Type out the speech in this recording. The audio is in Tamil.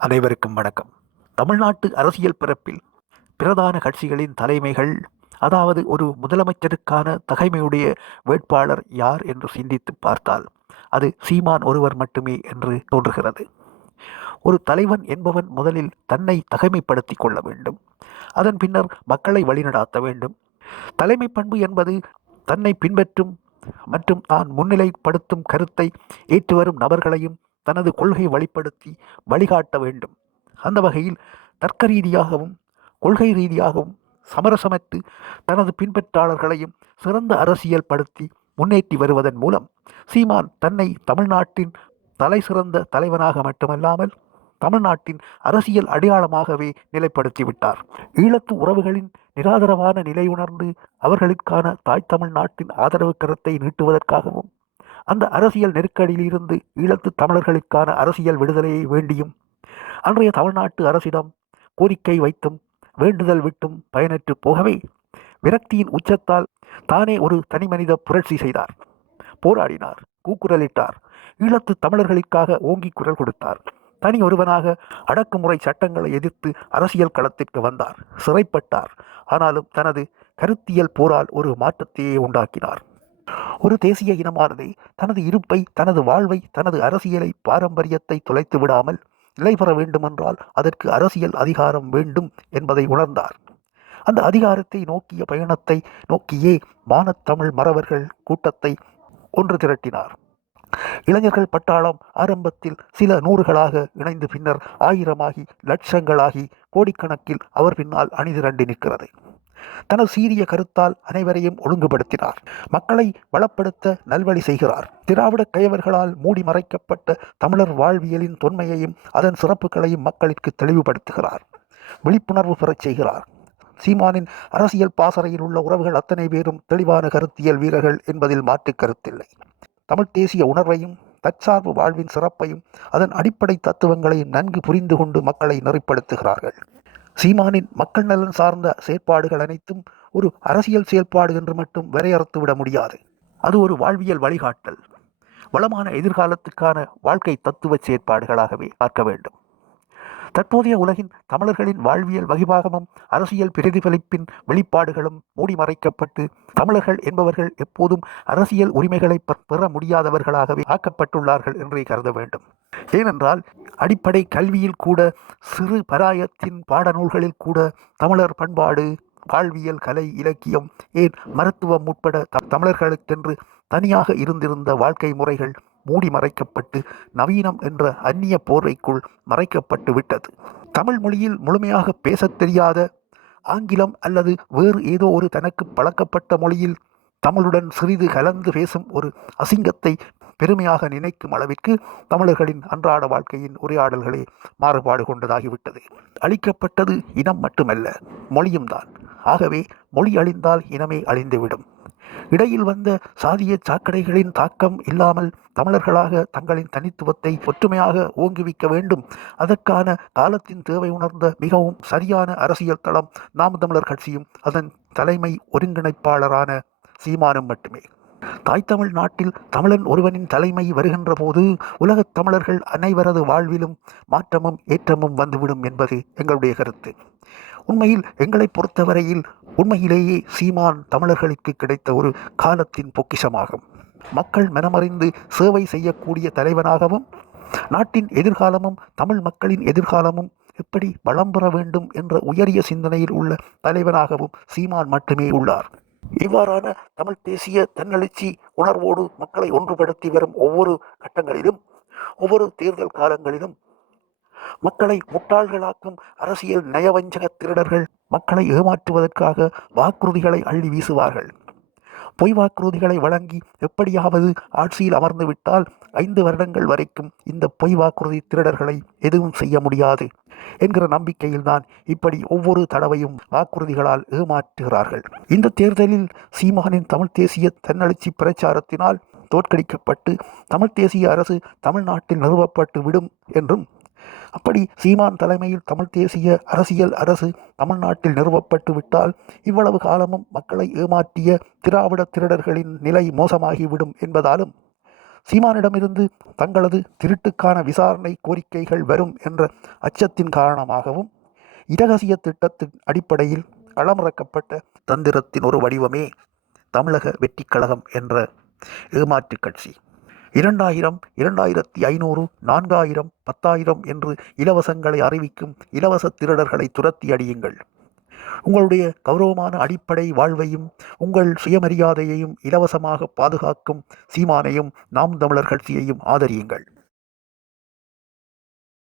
அனைவருக்கும் வணக்கம். தமிழ்நாட்டு அரசியல் பிறப்பில் பிரதான கட்சிகளின் தலைமைகள், அதாவது ஒரு முதலமைச்சருக்கான தகைமையுடைய வேட்பாளர் யார் என்று சிந்தித்துப் பார்த்தால் அது சீமான் ஒருவர் மட்டுமே என்று தோன்றுகிறது. ஒரு தலைவன் என்பவன் முதலில் தன்னை தகைமைப்படுத்திக் கொள்ள வேண்டும். அதன் பின்னர் மக்களை வழிநடாத்த வேண்டும். தலைமை பண்பு என்பது தன்னை பின்பற்றும் மற்றும் தான் முன்னிலைப்படுத்தும் கருத்தை ஏற்றுவரும் நபர்களையும் தனது கொள்கை வழிப்படுத்தி வழிகாட்ட வேண்டும். அந்த வகையில் தர்க்க ரீதியாகவும் கொள்கை ரீதியாகவும் சமரசமற்று தனது பின்பற்றாளர்களையும் சிறந்த அரசியல் படுத்தி முன்னேற்றி வருவதன் மூலம் சீமான் தன்னை தமிழ்நாட்டின் தலை சிறந்த தலைவனாக மட்டுமல்லாமல் தமிழ்நாட்டின் அரசியல் அடையாளமாகவே நிலைப்படுத்திவிட்டார். ஈழத்து உறவுகளின் நிராதரவான நிலையுணர்ந்து அவர்களுக்கான தாய் தமிழ்நாட்டின் ஆதரவு கரத்தை நீட்டுவதற்காகவும் அந்த அரசியல் நெருக்கடியிலிருந்து ஈழத்து தமிழர்களுக்கான அரசியல் விடுதலையை வேண்டியும் அன்றைய தமிழ்நாட்டு அரசிடம் கோரிக்கை வைத்தும் வேண்டுதல் விட்டும் பயனற்று போகவே விரக்தியின் உச்சத்தால் தானே ஒரு தனிமனித புரட்சி செய்தார். போராடினார், கூக்குரலிட்டார், ஈழத்து தமிழர்களுக்காக ஓங்கி குரல் கொடுத்தார். தனி ஒருவனாக அடக்குமுறை சட்டங்களை எதிர்த்து அரசியல் களத்திற்கு வந்தார், சிறைப்பட்டார். ஆனாலும் தனது கருத்தியல் போரால் ஒரு மாற்றத்தையே உண்டாக்கினார். ஒரு தேசிய இனமானது தனது இருப்பை, தனது வாழ்வை, தனது அரசியலை, பாரம்பரியத்தை தொலைத்து விடாமல் நிலைபெற வேண்டுமென்றால் அதற்கு அரசியல் அதிகாரம் வேண்டும் என்பதை உணர்ந்தார். அந்த அதிகாரத்தை நோக்கிய பயணத்தை நோக்கியே மானத்தமிழ் மறவர்கள் கூட்டத்தை ஒன்று திரட்டினார். இளைஞர்கள் பட்டாளம் ஆரம்பத்தில் சில நூறுகளாக இணைந்து பின்னர் ஆயிரமாகி லட்சங்களாகி கோடிக்கணக்கில் அவர் பின்னால் அணிதிரண்டு நிற்கிறது. தனது சீரிய கருத்தால் அனைவரையும் ஒழுங்குபடுத்தினார். மக்களை வளப்படுத்த நல்வழி செய்கிறார். திராவிட கயவர்களால் மூடி மறைக்கப்பட்ட தமிழர் வாழ்வியலின் தொன்மையையும் அதன் சிறப்புகளையும் மக்களுக்கு தெளிவுபடுத்துகிறார். விழிப்புணர்வு பெறச் செய்கிறார். சீமானின் அரசியல் பாசறையில் உள்ள உறவுகள் அத்தனை பேரும் தெளிவான கருத்தியல் வீரர்கள் என்பதில் மாற்று கருத்தில்லை. தமிழ் தேசிய உணர்வையும் தற்சார்பு வாழ்வின் சிறப்பையும் அதன் அடிப்படை தத்துவங்களையும் நன்கு புரிந்து கொண்டு மக்களை நெறிப்படுத்துகிறார்கள். சீமானின் மக்கள் நலன் சார்ந்த செயற்பாடுகள் அனைத்தும் ஒரு அரசியல் செயல்பாடு என்று மட்டும் வரையறுத்து விட முடியாது. அது ஒரு வாழ்வியல் வழிகாட்டல், வளமான எதிர்காலத்துக்கான வாழ்க்கை தத்துவ செயற்பாடுகளாகவே பார்க்க வேண்டும். தற்போதைய உலகின் தமிழர்களின் வாழ்வியல் வகிபாகமும் அரசியல் பிரதிபலிப்பின் வெளிப்பாடுகளும் மூடி மறைக்கப்பட்டு தமிழர்கள் என்பவர்கள் எப்போதும் அரசியல் உரிமைகளை பெற முடியாதவர்களாகவே ஆக்கப்பட்டுள்ளார்கள் என்றே கருத வேண்டும். ஏனென்றால் அடிப்படை கல்வியில் கூட, சிறு பராயத்தின் பாடநூல்களில் கூட தமிழர் பண்பாடு, வாழ்வியல், கலை, இலக்கியம், ஏன் மருத்துவம் உட்பட தமிழர்களுக்கென்று தனியாக இருந்திருந்த வாழ்க்கை முறைகள் மூடி மறைக்கப்பட்டு நவீனம் என்ற அந்நிய போர்வைக்குள் மறைக்கப்பட்டு விட்டது. தமிழ் மொழியில் முழுமையாக பேசத் தெரியாத, ஆங்கிலம் அல்லது வேறு ஏதோ ஒரு தனக்கு பழக்கப்பட்ட மொழியில் தமிழுடன் சிறிது கலந்து பேசும் ஒரு அசிங்கத்தை பெருமையாக நினைக்கும் அளவிற்கு தமிழர்களின் அன்றாட வாழ்க்கையின் உரையாடல்களே மாறுபாடு கொண்டதாகிவிட்டது. அழிக்கப்பட்டது இனம் மட்டுமல்ல, மொழியும் தான். ஆகவே மொழி அழிந்தால் இனமே அழிந்துவிடும். இடையில் வந்த சாதிய சாக்கடைகளின் தாக்கம் இல்லாமல் தமிழர்களாக தங்களின் தனித்துவத்தை ஒற்றுமையாக ஓங்குவிக்க வேண்டும். அதற்கான காலத்தின் தேவை உணர்ந்த மிகவும் சரியான அரசியல் தளம் நாம் தமிழர் கட்சியும் அதன் தலைமை ஒருங்கிணைப்பாளரான சீமானும் மட்டுமே. தாய் தமிழ் நாட்டில் தமிழன் ஒருவனின் தலைமை வருகின்ற போது உலகத் தமிழர்கள் அனைவரது வாழ்விலும் மாற்றமும் ஏற்றமும் வந்துவிடும் என்பது எங்களுடைய கருத்து. உண்மையில் எங்களை பொறுத்தவரையில் உண்மையிலேயே சீமான் தமிழர்களுக்கு கிடைத்த ஒரு காலத்தின் பொக்கிஷமாகும். மக்கள் மனமறிந்து சேவை செய்யக்கூடிய தலைவனாகவும், நாட்டின் எதிர்காலமும் தமிழ் மக்களின் எதிர்காலமும் எப்படி வளம் பெற வேண்டும் என்ற உயரிய சிந்தனையில் உள்ள தலைவனாகவும் சீமான் மட்டுமே உள்ளார். இவ்வாறான தமிழ் தேசிய தன்னெழுச்சி உணர்வோடு மக்களை ஒன்றுபடுத்தி வரும் ஒவ்வொரு கட்டங்களிலும், ஒவ்வொரு தேர்தல் காலங்களிலும் மக்களை முட்டாள்களாக்கும் அரசியல் நயவஞ்சக திருடர்கள் மக்களை ஏமாற்றுவதற்காக வாக்குறுதிகளை அள்ளி வீசுவார்கள். பொய் வாக்குறுதிகளை வழங்கி எப்படியாவது ஆட்சியில் அமர்ந்து விட்டால் 5 வருடங்கள் வரைக்கும் இந்த பொய் வாக்குறுதி திருடர்களை எதுவும் செய்ய முடியாது என்கிற நம்பிக்கையில்தான் இப்படி ஒவ்வொரு தடவையும் வாக்குறுதிகளால் ஏமாற்றுகிறார்கள். இந்த தேர்தலில் சீமானின் தமிழ் தேசிய தன்னெழுச்சி பிரச்சாரத்தினால் தோற்கடிக்கப்பட்டு தமிழ் தேசிய அரசு தமிழ்நாட்டில் நிறுவப்பட்டு விடும் என்றும், அப்படி சீமான் தலைமையில் தமிழ் தேசிய அரசியல் அரசு தமிழ்நாட்டில் நிறுவப்பட்டு விட்டால் இவ்வளவு காலமும் மக்களை ஏமாற்றிய திராவிட திருடர்களின் நிலை மோசமாகிவிடும் என்பதாலும் சீமானிடமிருந்து தங்களது திருட்டுக்கான விசாரணை கோரிக்கைகள் வரும் என்ற அச்சத்தின் காரணமாகவும் இரகசிய திட்டத்தின் அடிப்படையில் களமிறக்கப்பட்ட தந்திரத்தின் ஒரு வடிவமே தமிழக வெற்றிக் கழகம் என்ற ஏமாற்றுக் கட்சி. 2000, 2500, 4000, 10,000 என்று இலவசங்களை அறிவிக்கும் இலவச திருடர்களை துரத்தி அடியுங்கள். உங்களுடைய கௌரவமான அடிப்படை வாழ்வையும் உங்கள் சுயமரியாதையையும் இலவசமாக பாதுகாக்கும் சீமானையும் நாம் தமிழர் கட்சியையும் ஆதரியுங்கள்.